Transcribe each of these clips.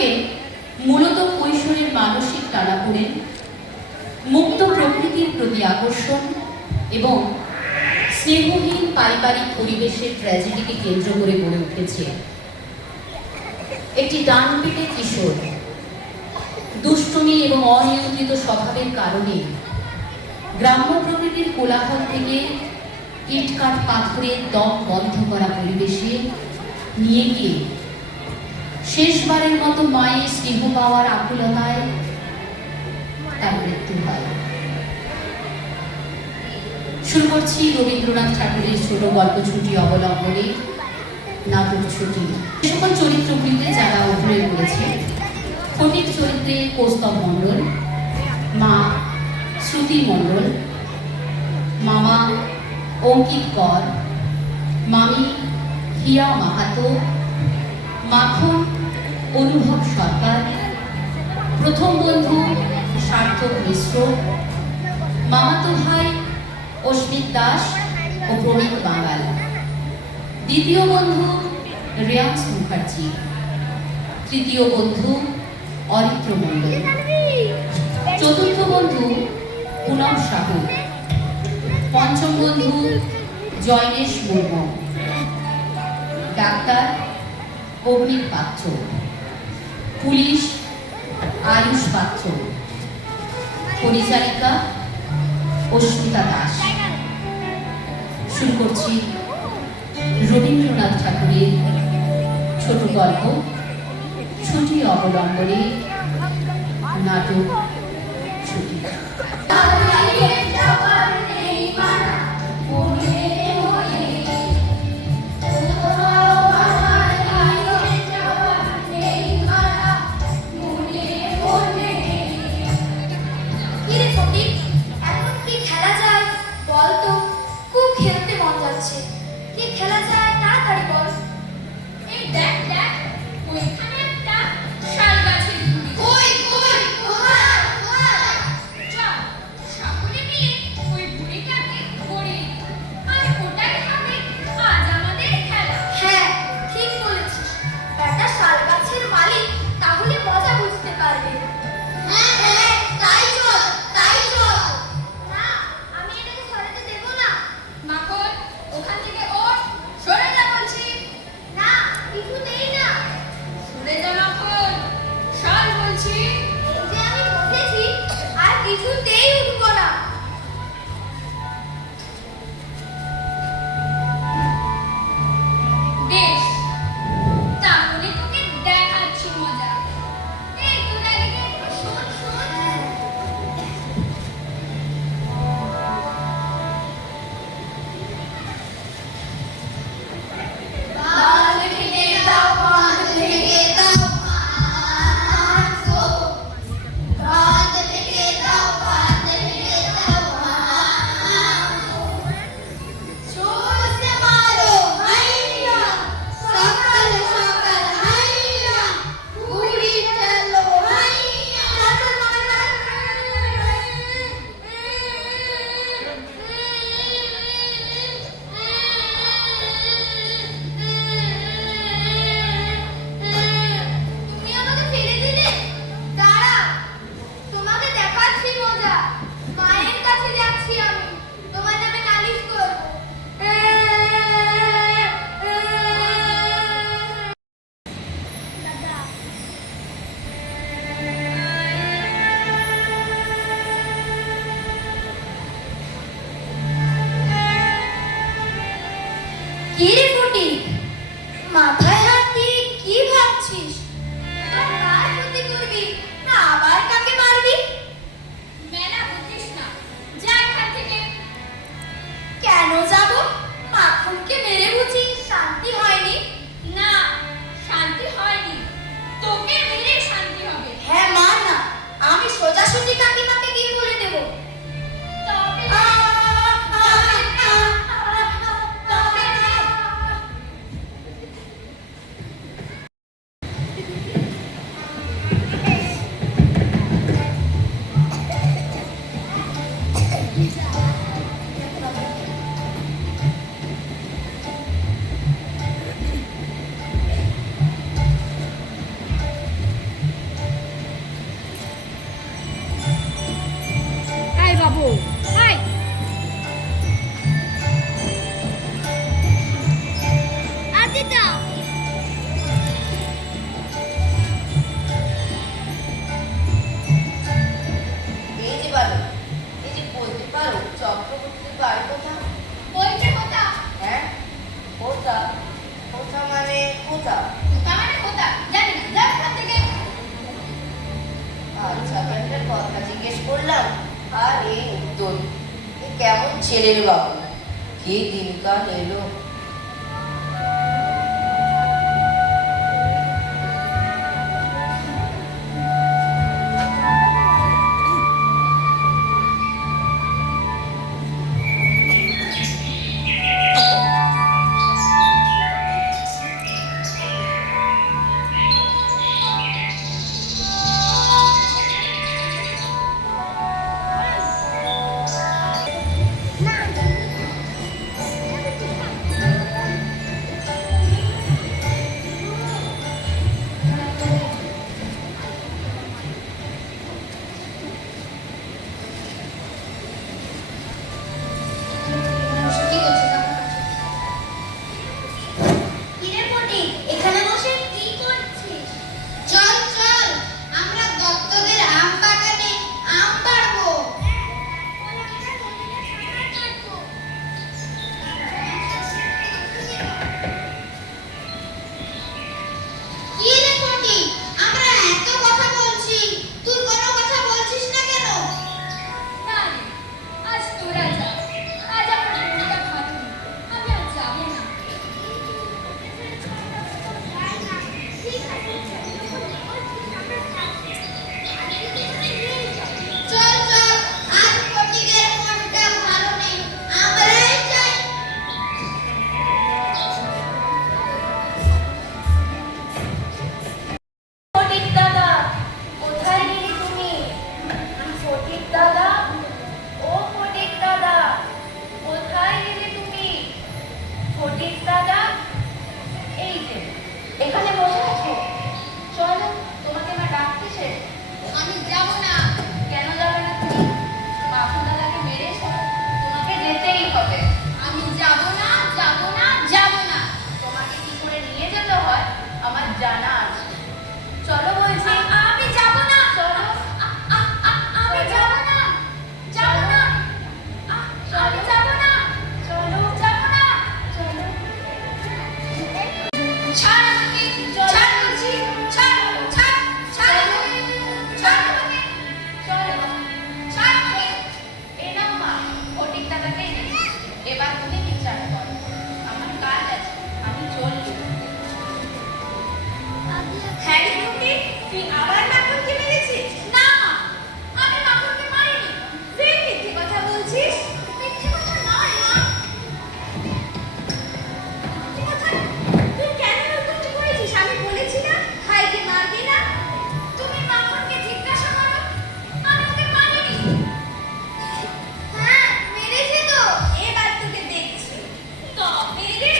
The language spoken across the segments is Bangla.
নাটকে মূলত কৈশোরের মানসিক টানাপোড়েন, মুক্ত প্রকৃতির প্রতি আকর্ষণ এবং স্নেহহীন পারিবারিক পরিবেশের ট্র্যাজেডিকে কেন্দ্র করে গড়ে উঠেছে একটি ডানপিটে কিশোর দুষ্টুমি এবং অনিয়ন্ত্রিত স্বভাবের কারণে গ্রাম্য প্রকৃতির কোলাহল থেকে ইটকাঠ পাথরের দম বন্ধ করা পরিবেশে নিয়ে গিয়ে শেষবারের মতো মায়ের স্নেহ পাওয়ার আকুলতায় তার মৃত্যু হয়। শুরু করছি রবীন্দ্রনাথ ঠাকুরের ছোট গল্প ছুটি অবলম্বনে নাটক ছুটি। সকল চরিত্রগুলিতে যারা অভিনয় করেছে, ফটিক চরিত্রে কৌস্তব মণ্ডল, মা শ্রুতি মণ্ডল, মামা অঙ্কিত কর, মামি হিয়া মাহাতো, মাখন অনুভব সরকার, প্রথম বন্ধু সার্থক মিশ্র, মামাতো ভাই অস্মিত দাস ও প্রণীত বাঙাল, দ্বিতীয় বন্ধু রেয়াংস মুখার্জি, তৃতীয় বন্ধু অরিত্র মণ্ডল, চতুর্থ বন্ধু পুনম সাহু, পঞ্চম বন্ধু জয়নেশ মুর্মু, ডাক্তার অগ্নিক পাত্র, পুলিশ আয়ুষ পাত্র, পরিচারিকা অস্মিতা দাস। শুরু করছি রবীন্দ্রনাথ ঠাকুরের ছোট গল্প ছুটি অবলম্বনে নাটক ছুটি। জিজ্ঞেস করলাম, আর এই উত্তর, এ কেমন ছেলে রে বাবু, কি দিনকাল এলো। কি করছিস? কিরে পটি, এখানে বসে কি করছিস? চল চল, আমরা দত্তদের আম বাগানে আম পাড়বো। কি রে পটি, আমরা এত কথা বলছি, তুই কোনো কথা বলছিস না কেন? না রে, আজ তোরা যা। আজ আমার মনটা ভালো নেই, আমি আর যাবো না। চল চল, আজ ফটিকের মনটা ভালো নেই, আমরাই যাই। ফটিক দাদা, কোথায় গেলি তুমি? ফটিক দাদা, ও ফটিক দাদা, কোথায় গেলে তুমি? ফটিক দাদা, এই যে এখানে বসে আছো। চলো, তোমাকে মা ডাকতেছে। আমি যাব না। কেন যাবে না তুমি? মাখন দাদাকে মেরেছো, তোমাকে যেতেই হবে। আমি যাব না, যাব না, যাব না। তোমাকে কি করে নিয়ে যেতে হয় আমার জানা আছে। চলো বলছি। আমি যাব না। চলো। আমি যাব না। যাব না। আমি যাব না। চলো। যাব না। চলো। ছাড় আমাকে, ছাড় বলছি, ছাড়, ছাড়, ছাড় আমাকে, ছাড় আমাকে, চলো। ছাড় আমাকে। এ নাও মা, ফটিক দাদাকে এনেছি। এবার তুমি বিচার করো। আমার কাজ আছে, আমি চলছি। হ্যাঁ রে ফটিক, তুই আবার মাখনকে মেরেছিস? না মা, আমি মাখনকে মারিনি। তুই মিথ্যে কথা বলছিস? মিথ্যে কথা নয় মা। মিথ্যে কথা? তুই কেন এরকমটা করেছিস? আমি বলেছি না ভাইকে মারবি না। তুমি মাখনকে জিজ্ঞাসা করো, আমি ওকে মারিনি। হ্যাঁ মেরেছে তো, এবার তোকে দেখছি। তবে রে,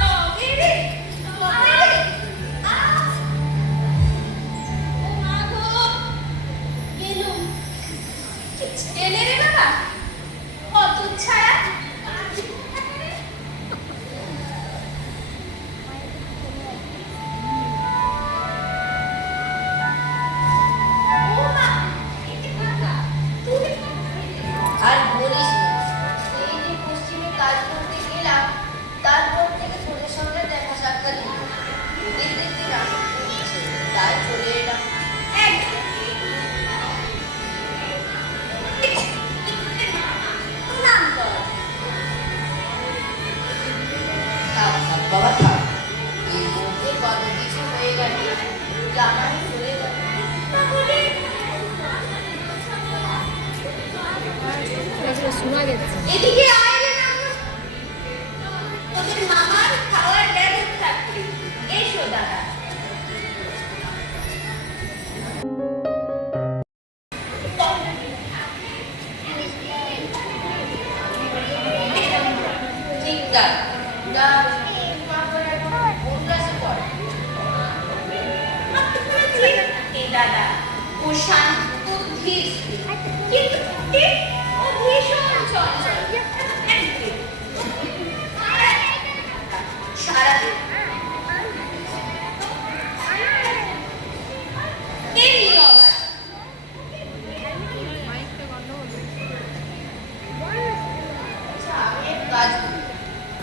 তবে রে, তবে রে। ও মা গো, গেলুম। কি ছেলে রে বাবা, অত ছাড়া। ও মা, একে টাকা, তুই আর বলিস না, এই যে পশ্চিমে কাজ করতে গেলাম, তারপর থেকে তোদের সঙ্গে দেখা সাক্ষাৎ নেই। তোদের দেখতে না ইচ্ছে, তাই চলে এলাম। নাম কর। থাক থাক বাবা থাক, এর মধ্যে কত কিছু হয়ে গেল, জামাই চলে গেল। তাহলে এদিকে আয় রে নানু। তোদের মামার খাওয়ার ব্যবস্থা করি। এসো দাদা। ঠিক তাই, তা মা করে কোন ক্লাসে পড়ে? এ দাদা, ও শান্ত ধীর স্থির। কিন্তু ফটিক, ও ভীষণ চঞ্চল। সারাদিন এমনি অবাক। আচ্ছা, আমি এক কাজ করি,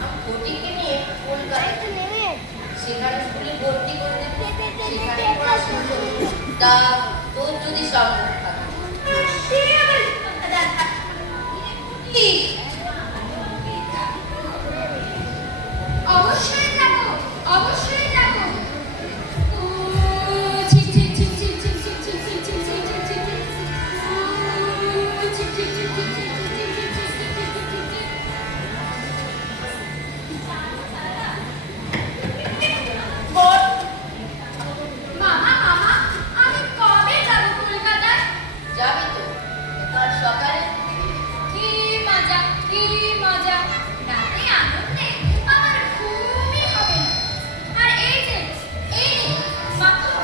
আমি ফটিককে নিয়ে কলকাতায় যাই। সেখানে স্কুলে ভর্তি করে দেবো, সেখানে পড়াশোনা করবো। তা তোর যদি সামর্থ্য থাকে। সে কি? অবশ্যই যাবো, অবশ্যই যাবো। ও ছি ছি ছি ছি ছি ছি ছি ছি ছি ছি ছি ছি ছি। ও ছি ছি ছি ছি ছি ছি ছি ছি ছি ছি ছি ছি। বল। মামা মামা, আমি কবে যাবো কলকাতায়? যাবি তো কাল সকালে। কি মজা, কি মজা। রাতে আনন্দে আমার ঘুমই হবে না। আর এই যে, এই নে, মাখো,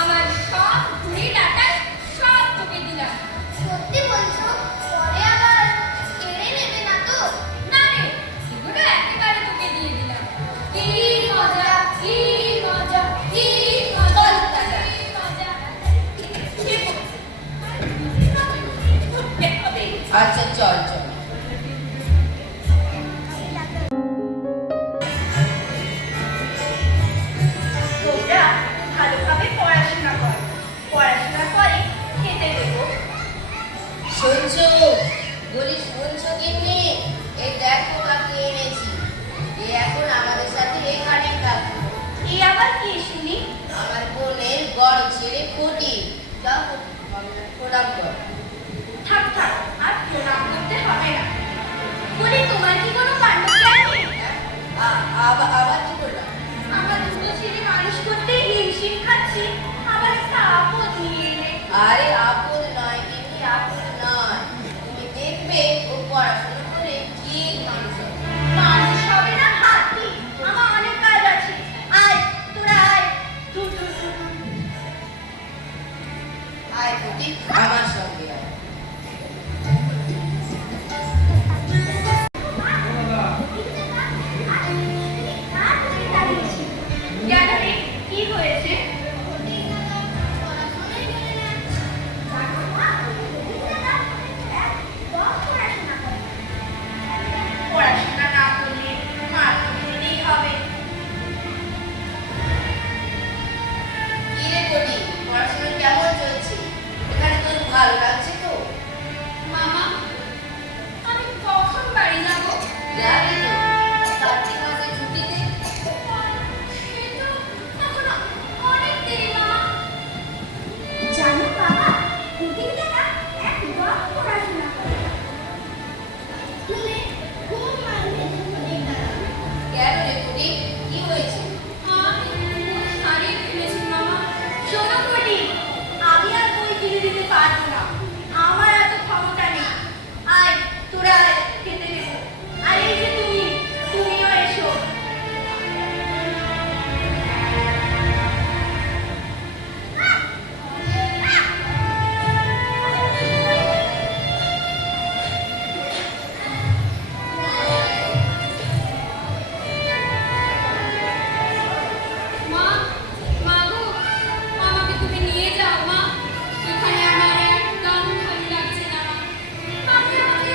আমার সব ঘুড়ি ডাটাই সব তোকে দিলাম। সত্যি বলছো? পরে আবার কেড়ে নেবে না তো? না রে, এগুলো একেবারে তোকে দিয়ে দিলাম। কি মজা, কি মজা, কি মজা, কি মজা। ঘুরতে হবে। আচ্ছা চল চল। তোমরা ভালোভাবে পড়াশোনা কর, পড়াশোনা করে খেতে দেবো। শুনছো? বলি শুনছো কিন্নি? এই দেখো কাকে এনেছি। এ এখন আমাদের সাথে এখানে থাকবে। এ আবার কি শুনি? আমার বোনের বড় ছেলে ফটি। যাও প্রণাম কর। থাক থাক, আর প্রণাম করতে হবে না। বলি তোমার কি কোনো কাণ্ড জ্ঞান নেই? আবার কি করলাম? আমার দুটো ছেলে মানুষ করতে হিমশিম খাচ্ছি, আবার একটা আপদ নিয়ে এলে। আরে আপদ নয় কিন্নি, আপদ নয়। তুমি দেখবে ও পড়াশোনা করে কি মানুষ হবে। মানুষ হবে না হাতি, আমার অনেক কাজ আছে। আয় তোরা আয়, দূর দূর দূর দূর। আয় ফটি, আমার সঙ্গে আয়। কেন রে, কি হয়েছে? পড়াশোনা না করলে মার তো খেতেই হবে। কি রে ফটি, পড়াশোনা কেমন চলছে? এখানে তোর ভালো লাগছে তো? মামা, আমি কখন বাড়ি যাবো? যাবি তো কার্তিক মাসের ছুটিতে? সে তো এখনো অনেক দেরি মামা। জানো বাবা, পুটির দাদা একদম পড়াশোনা করে না। স্কুলে খুব মার খেতে পুটির দাদা। কেন রে ফটি, কি হয়েছে? আমি হারিয়ে ফেলেছি মামা। শোনো ফটি, আমি আর বই কিনে দিতে পারবো না, আমার এত ক্ষমতা নেই। আয় তোরা আয়, খেতে দেবো। আর এই যে তুমিও এসো। মা, মা গো, আমাকে তুমি নিয়ে যাও মা। এখানে আমার একদম ভালো লাগছে না মা। আপনি আমাকে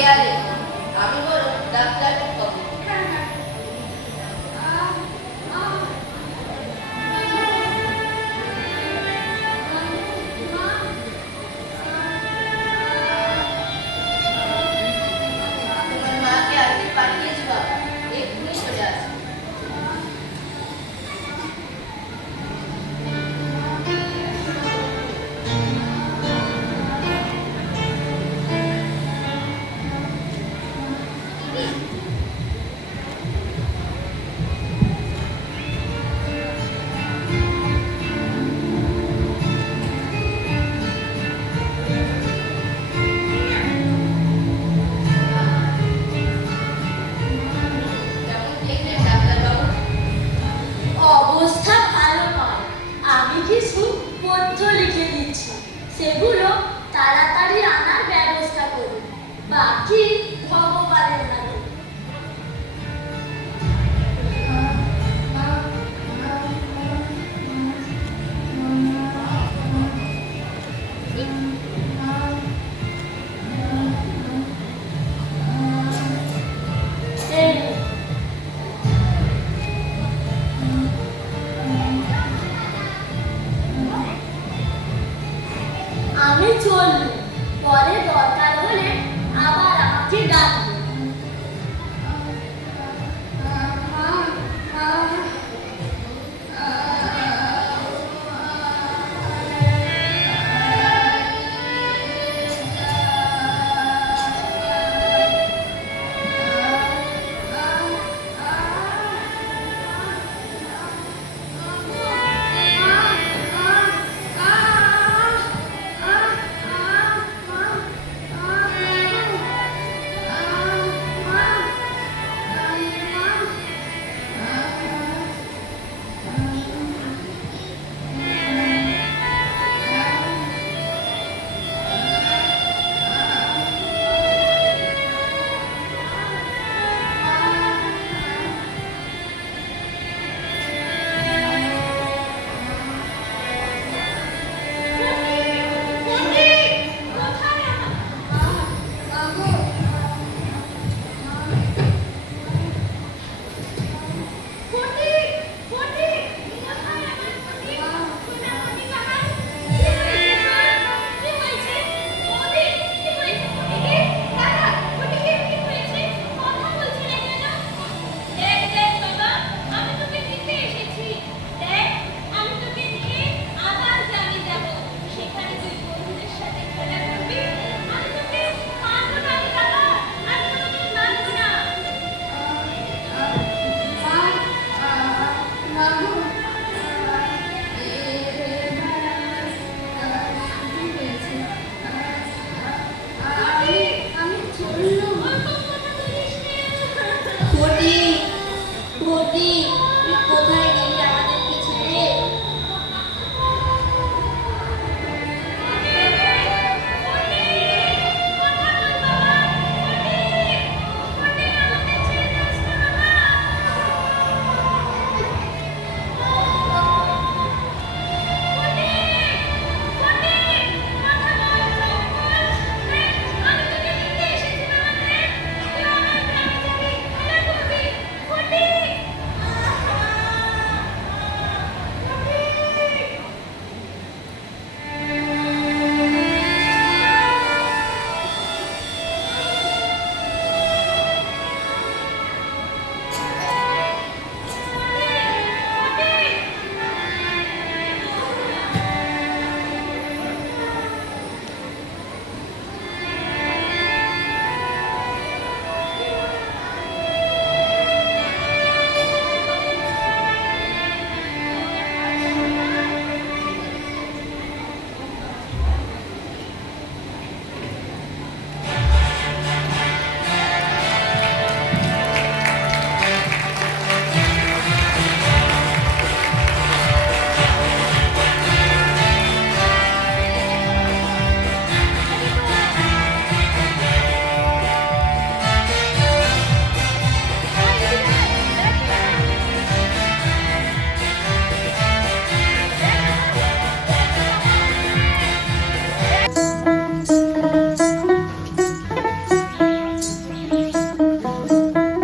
দেয়ালে